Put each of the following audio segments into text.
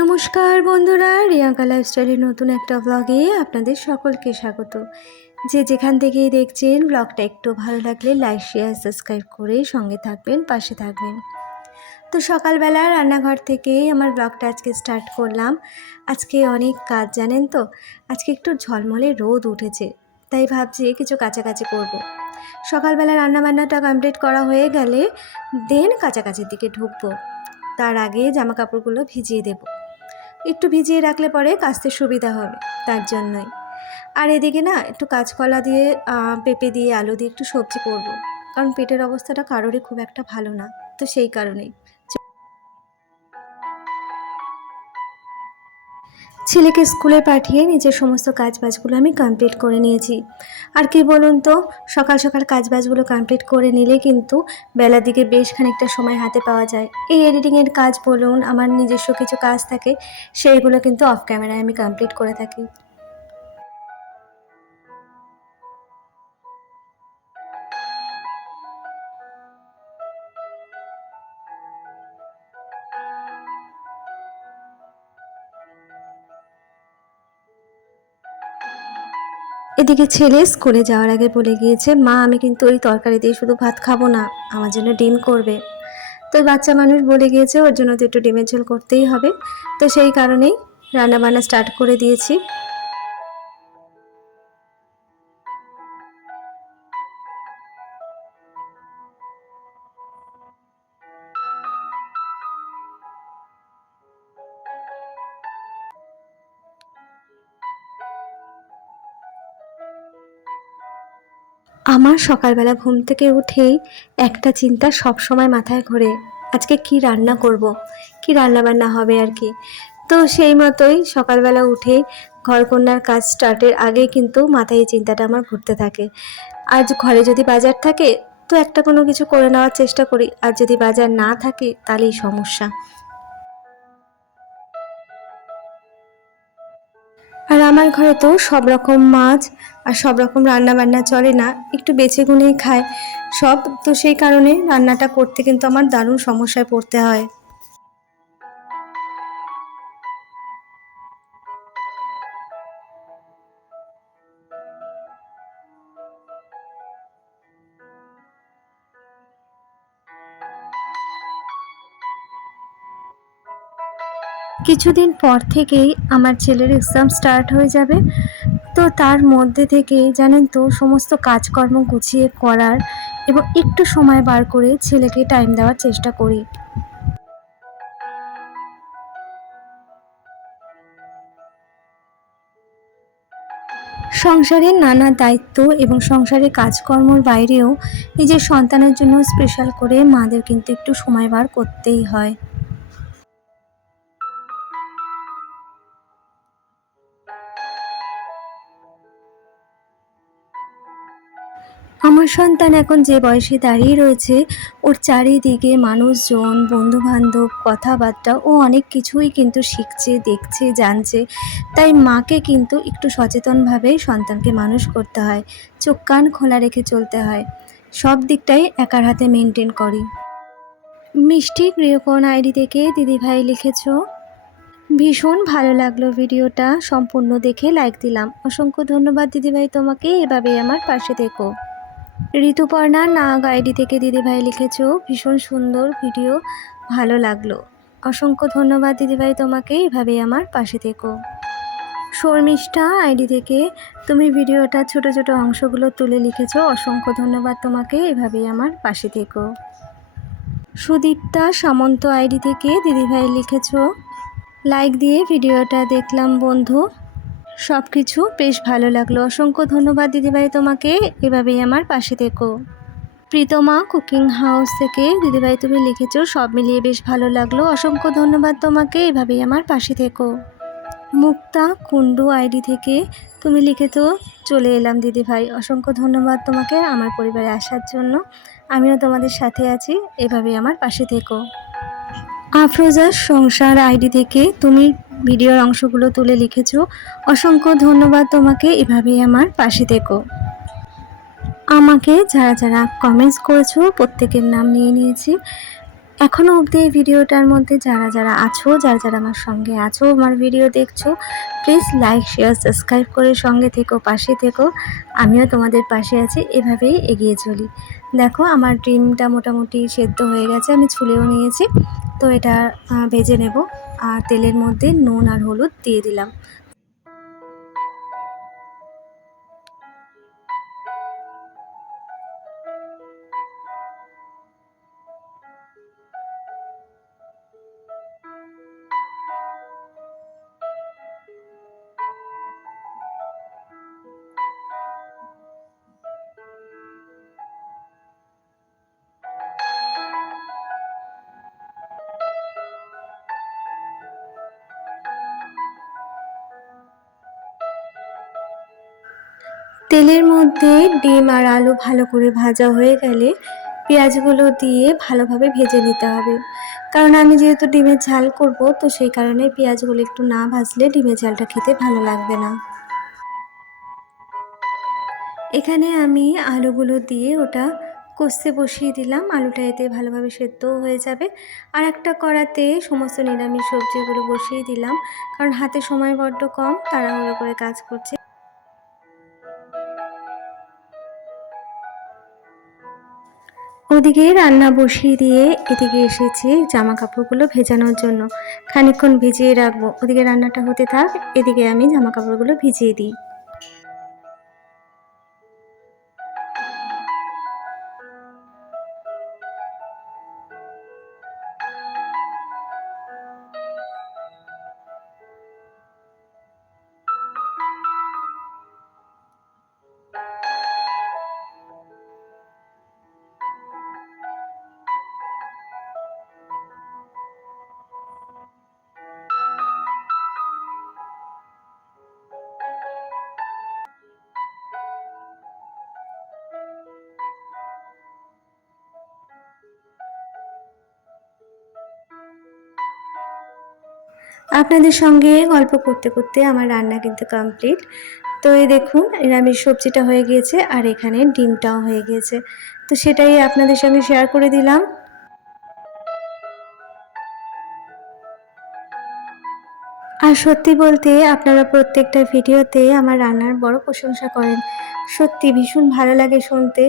নমস্কার বন্ধুরা, রিয়াঙ্কা লাইফস্টাইলের নতুন একটা ব্লগে আপনাদের সকলকে স্বাগত। যে যেখান থেকেই দেখছেন ব্লগটা একটু ভালো লাগলে লাইক শেয়ার সাবস্ক্রাইব করে সঙ্গে থাকবেন, পাশে থাকবেন। তো সকালবেলা রান্নাঘর থেকেই আমার ব্লগটা আজকে স্টার্ট করলাম। আজকে অনেক কাজ জানেন তো, আজকে একটু ঝলমলে রোদ উঠেছে, তাই ভাবছি কিছু কাছাকাছি করব। সকালবেলা রান্নাবান্নাটা কমপ্লিট করা হয়ে গেলে দেন কাছাকাছির দিকে ঢুকবো। তার আগে জামা কাপড়গুলো ভিজিয়ে দেব, একটু ভিজিয়ে রাখলে পরে কাচতে সুবিধা হবে, তার জন্যই। আর এদিকে না একটু কাঁচকলা দিয়ে পেঁপে দিয়ে আলু দিয়ে একটু সবজি করব, কারণ পেটের অবস্থাটা কারোরই খুব একটা ভালো না, তো সেই কারণেই। ছেলেকে স্কুলে পাঠিয়ে নিজের সমস্ত কাজবাজগুলো আমি কমপ্লিট করে নিয়েছি। আর কি বলুন তো, সকাল সকাল কাজবাজগুলো কমপ্লিট করে নিলে কিন্তু বেলার দিকে বেশ খানিকটা সময় হাতে পাওয়া যায়। এই এডিটিংয়ের কাজ বলুন, আমার নিজস্ব কিছু কাজ থাকে, সেইগুলো কিন্তু অফ ক্যামেরায় আমি কমপ্লিট করে থাকি। এদিকে ছেলে স্কুলে যাওয়ার আগে বলে গিয়েছে, মা আমি কিন্তু ওই তরকারি দিয়ে শুধু ভাত খাবো না, আমার জন্য ডিম করবে। তো বাচ্চা মানুষ বলে গিয়েছে, ওর জন্য তো একটু ডিমের ঝোল করতেই হবে, তো সেই কারণেই রান্নাবান্না স্টার্ট করে দিয়েছি। আমার সকালবেলা ঘুম থেকে উঠেই একটা চিন্তা সব সময় মাথায় ঘোরে, আজকে কি রান্না করব, কি রান্না বান্না হবে আর কি। তো সেই মতোই সকালবেলা উঠে ঘরকন্যার কাজ স্টার্টের আগে কিন্তু মাথায় এই চিন্তাটা আমার ঘুরতে থাকে। আজ ঘরে যদি বাজার থাকে তো একটা কোনো কিছু করে নেওয়ার চেষ্টা করি, আর যদি বাজার না থাকে তাহলেই সমস্যা। আর আমার ঘরে তো সব রকম মাছ আর সব রকম রান্না বান্না চলে না, একটু বেছে গুনেই খায় সব, তো সেই কারণে রান্নাটা করতে কিন্তু আমার দারুণ সমস্যায় পড়তে হয়। কিছুদিন পর থেকেই আমার ছেলের এক্সাম স্টার্ট হয়ে যাবে, তো তার মধ্যে থেকেই জানেন তো সমস্ত কাজকর্ম গুছিয়ে করার এবং একটু সময় বার করে ছেলেকে টাইম দেওয়ার চেষ্টা করি। সংসারের নানা দায়িত্ব এবং সংসারের কাজকর্মর বাইরেও নিজের সন্তানের জন্য স্পেশাল করে মাদের কিন্তু একটু সময় বার করতেই হয়। আমার সন্তান এখন যে বয়সে দাঁড়িয়ে রয়েছে, ওর চারিদিকে মানুষজন, বন্ধুবান্ধব, কথাবার্তা, ও অনেক কিছুই কিন্তু শিখছে, দেখছে, জানছে। তাই মাকে কিন্তু একটু সচেতনভাবে সন্তানকে মানুষ করতে হয়, চোখ কান খোলা রেখে চলতে হয়। সব দিকটাই একার হাতে মেনটেন করি। মিষ্টি গৃহকোণ আইডি থেকে দিদিভাই লিখেছ, ভীষণ ভালো লাগলো ভিডিওটা, সম্পূর্ণ দেখে লাইক দিলাম। অসংখ্য ধন্যবাদ দিদিভাই তোমাকে, এভাবেই আমার পাশে থেকো। ঋতুপর্ণা নাগ আইডি থেকে দিদিভাই লিখেছো, ভীষণ সুন্দর ভিডিও, ভালো লাগলো। অসংখ্য ধন্যবাদ দিদিভাই তোমাকে, এভাবেই আমার পাশে থেকো। শর্মিষ্ঠা আইডি থেকে তুমি ভিডিওটা ছোট ছোট অংশগুলো তুলে লিখেছো, অসংখ্য ধন্যবাদ তোমাকে, এভাবেই আমার পাশে থেকো। সুদীপ্তা সামন্ত আইডি থেকে দিদিভাই লিখেছো, লাইক দিয়ে ভিডিওটা দেখলাম বন্ধু, সব কিছু বেশ ভালো লাগলো। অসংখ্য ধন্যবাদ দিদিভাই তোমাকে, এভাবেই আমার পাশে থেকো। প্রীতমা কুকিং হাউস থেকে দিদিভাই তুমি লিখেছো, সব মিলিয়ে বেশ ভালো লাগলো। অসংখ্য ধন্যবাদ তোমাকে, এভাবেই আমার পাশে থেকো। মুক্তা কুন্ডু আইডি থেকে তুমি লিখেছো, চলে এলাম দিদিভাই, অসংখ্য ধন্যবাদ তোমাকে আমার পরিবারে আসার জন্য, আমিও তোমাদের সাথে আছি, এভাবেই আমার পাশে থেকো। আফরোজার সংসার আইডি থেকে তুমি ভিডিওর অংশগুলো তুলে লিখেছো, অসংখ্য ধন্যবাদ তোমাকে, এভাবেই আমার পাশে থেকো। আমাকে যারা যারা কমেন্টস করেছো প্রত্যেকের নাম নিয়ে নিয়েছি। এখনও অবধি এই ভিডিওটার মধ্যে যারা আছো, যারা আমার সঙ্গে আছো, আমার ভিডিও দেখছো, প্লিজ লাইক, শেয়ার, সাবস্ক্রাইব করে সঙ্গে থেকো, পাশে থেকো। আমিও তোমাদের পাশে আছি, এভাবেই এগিয়ে চলি। দেখো আমার ডিমটা মোটামুটি সেদ্ধ হয়ে গেছে, আমি ছুলেও নিয়েছি। তো এটা ভেজে নেব। আর তেলের মধ্যে নুন আর হলুদ দিয়ে দিলাম। তেলের মধ্যে ডিম আর আলু ভালো করে ভাজা হয়ে গেলে পেঁয়াজগুলো দিয়ে ভালোভাবে ভেজে নিতে হবে। কারণ আমি যেহেতু ডিমের ঝাল করব, তো সেই কারণে পেঁয়াজগুলো একটু না ভাজলে ডিমের ঝালটা খেতে ভালো লাগবে না। এখানে আমি আলুগুলো দিয়ে ওটা কষতে বসিয়ে দিলাম। আলুটা এতে ভালোভাবে সেদ্ধও হয়ে যাবে। আর একটা কড়াতে সমস্ত নিরামিষ সবজিগুলো বসিয়ে দিলাম, কারণ হাতে সময় বড্ড কম, তাড়াহুড়ো করে কাজ করছি। ওদিকে রান্না বসিয়ে দিয়ে এদিকে এসেছি জামা কাপড়গুলো ভেজানোর জন্য। খানিকক্ষণ ভিজিয়ে রাখবো, ওদিকে রান্নাটা হতে থাক, এদিকে আমি জামা কাপড়গুলো ভিজিয়ে দিই। আপনাদের সঙ্গে গল্প করতে করতে আমার রান্না কিন্তু কমপ্লিট। তো এই দেখুন নিরামিষ সবজিটা হয়ে গিয়েছে আর এখানে ডিমটাও হয়ে গিয়েছে। তো সেটাই আপনাদের সঙ্গে শেয়ার করে দিলাম। আর সত্যি বলতে আপনারা প্রত্যেকটা ভিডিওতে আমার রান্নার বড় প্রশংসা করেন। সত্যি ভীষণ ভালো লাগে শুনতে।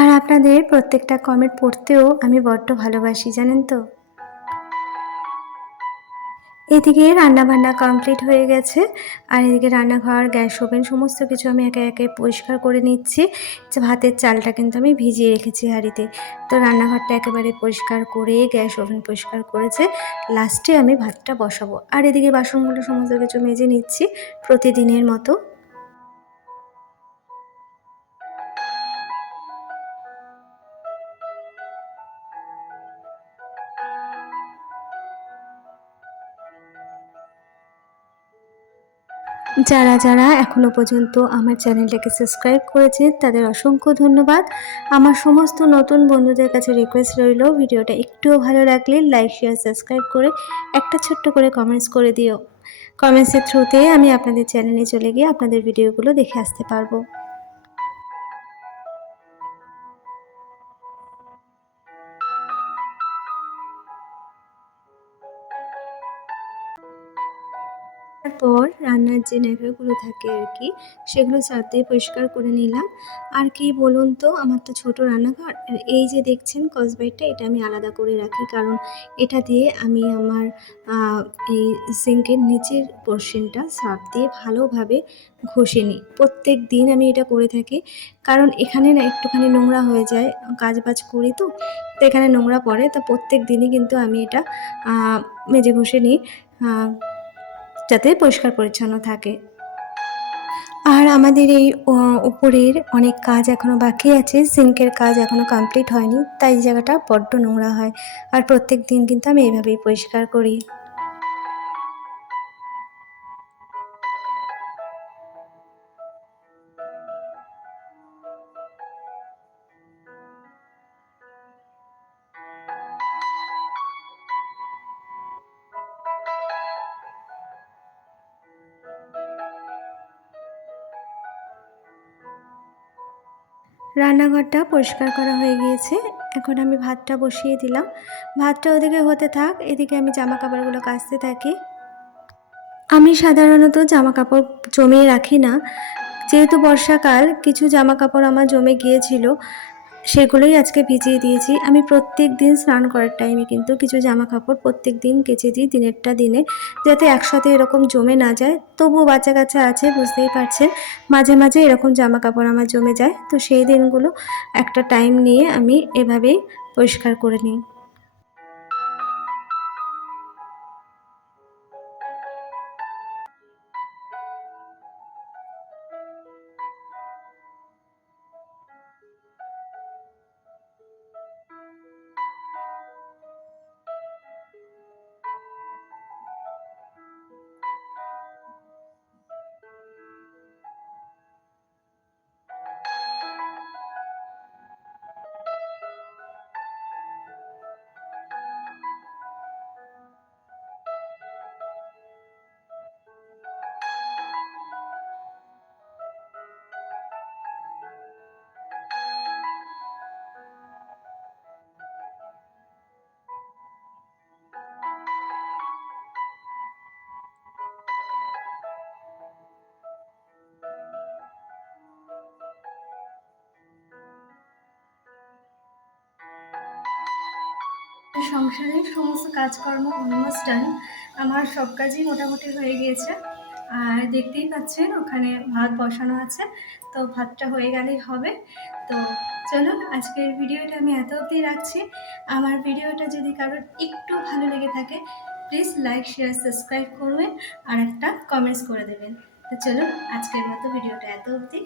আর আপনাদের প্রত্যেকটা কমেন্ট পড়তেও আমি বড্ড ভালোবাসি, জানেন তো? এদিকে রান্নাবান্না কমপ্লিট হয়ে গেছে। আর এদিকে রান্নাঘর, গ্যাস ওভেন সমস্ত কিছু আমি একে একে পরিষ্কার করে নিচ্ছি। যে ভাতের চালটা কিন্তু আমি ভিজিয়ে রেখেছি হাঁড়িতে। তো রান্নাঘরটা একেবারে পরিষ্কার করে, গ্যাস ওভেন পরিষ্কার করেছে, লাস্টে আমি ভাতটা বসাবো। আর এদিকে বাসনগুলো সমস্ত কিছু মেজে নিচ্ছি প্রতিদিনের মতো। যারা এখনও পর্যন্ত আমার চ্যানেলটাকে সাবস্ক্রাইব করেছেন তাদের অসংখ্য ধন্যবাদ। আমার সমস্ত নতুন বন্ধুদের কাছে রিকোয়েস্ট রইল, ভিডিওটা একটুও ভালো লাগলে লাইক, শেয়ার, সাবস্ক্রাইব করে একটা ছোট্ট করে কমেন্টস করে দিও। কমেন্টসের থ্রুতে আমি আপনাদের চ্যানেলে চলে গিয়ে আপনাদের ভিডিওগুলো দেখে আসতে পারবো। তারপর রান্নার যে ন্যাকড়াগুলো থাকে আর কি, সেগুলো চার দিয়ে পরিষ্কার করে নিলাম। আর কি বলুন তো, আমার তো ছোট রান্নাঘর, আর এই যে দেখছেন স্কচব্রাইটটা, এটা আমি আলাদা করে রাখি, কারণ এটা দিয়ে আমি আমার এই সিঙ্কের নিচের পোর্শনটা সার্ফ দিয়ে ভালোভাবে ঘষে নিই। প্রত্যেক দিন আমি এটা করে থাকি, কারণ এখানে না একটুখানি নোংরা হয়ে যায়, কাজ বাজ করি তো, তো এখানে নোংরা পড়ে, তো প্রত্যেক দিনই কিন্তু আমি এটা মেজে ঘষে নিই, যাতে পরিষ্কার পরিচ্ছন্ন থাকে। আর আমাদের এই উপরের অনেক কাজ এখনও বাকি আছে, সিঙ্কের কাজ এখনও কমপ্লিট হয়নি, তাই জায়গাটা বড্ড নোংরা হয়। আর প্রত্যেক দিন কিন্তু আমি এইভাবেই পরিষ্কার করি। রান্নাঘরটা পরিষ্কার করা হয়ে গিয়েছে। এখন আমি ভাতটা বসিয়ে দিলাম। ভাতটা ওদিকে হতে থাক, এদিকে আমি জামা কাপড়গুলো কাচতে থাকি। আমি সাধারণত জামা কাপড় জমিয়ে রাখি না। যেহেতু বর্ষাকাল, কিছু জামা কাপড় আমার জমে গিয়েছিল, সেগুলোই আজকে ভিজিয়ে দিয়েছি। আমি প্রত্যেকদিন স্নান করার টাইমে কিন্তু কিছু জামা কাপড় প্রত্যেকদিন কেচে দিই দিনেরটা দিনে, যাতে একসাথে এরকম জমে না যায়। তবুও বাচ্চা কাচ্চা আছে, বুঝতেই পারছেন, মাঝে মাঝে এরকম জামা কাপড় আমার জমে যায়। তো সেই দিনগুলো একটা টাইম নিয়ে আমি এভাবেই পরিষ্কার করে নিই। সংসারের সমস্ত কাজকর্ম অলমোস্ট ডান। আমার সব কাজই মোটামুটি হয়ে গিয়েছে। আর দেখতেই পাচ্ছেন ওখানে ভাত বসানো আছে, তো ভাতটা হয়ে গেলেই হবে। তো চলুন, আজকের ভিডিওটা আমি এত অবধি রাখছি। আমার ভিডিওটা যদি কারোর একটু ভালো লেগে থাকে, প্লিজ লাইক, শেয়ার, সাবস্ক্রাইব করবেন আর একটা কমেন্টস করে দেবেন। তো চলুন, আজকের মতো ভিডিওটা এত অবধি।